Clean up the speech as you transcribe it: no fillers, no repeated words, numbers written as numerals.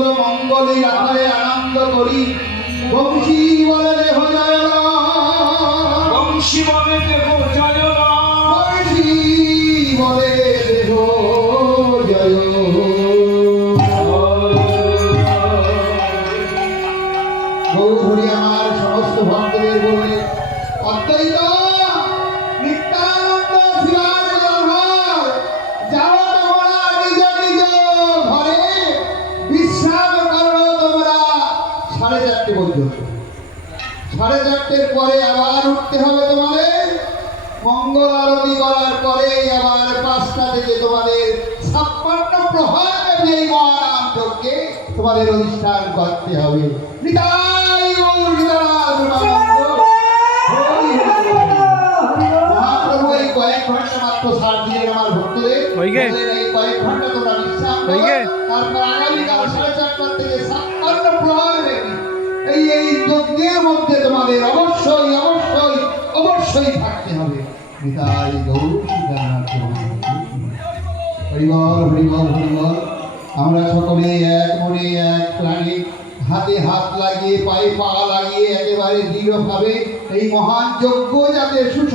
সকল মঙ্গলে রাখায় আনন্দ করি। বংশী বলে দেহ জয় রাম, বংশী বলে দেহ জয় রাম, বংশী বলে দেহ জয়। গৌরী আমার সমস্ত ভক্তদের বলে অদ্বৈত নিত্যানন্দ শিবানন্দর যাও তোমরা নিজ নিজ ঘরে বিশ্রাম করো তোমরা 4:30 পর্যন্ত। 4:30 পরে আবার উঠতে হবে তোমাদের। মঙ্গল আরতি করার পরে আবার 5টা থেকে তোমাদের 56 প্রহর এই মহারাম যজ্ঞে তোমাদের অনুষ্ঠান করতে হবে। নিতাই গৌর নিতানন্দ মহাপ্রভু এই কয়েক ঘন্টা মাত্র ছাড় দিলেন আমার ভক্তদের। এই কয়েক ঘন্টা তোমরা বিশ্রাম করো, তারপর আগামীকাল 4:30 থেকে 56 প্রহর ব্যাপী এই যজ্ঞের মধ্যে তোমাদের অবশ্যই অবশ্যই অবশ্যই থাকতে হবে। নিতাই গৌর নিতানন্দ হরিবল হরিবল হরিবল। আমরা সকলে এক মনে এক প্রাণে হাতে হাত লাগিয়ে পায়ে পা লাগিয়ে একেবারে দৃঢ়ভাবে এই মহান যজ্ঞ যাতে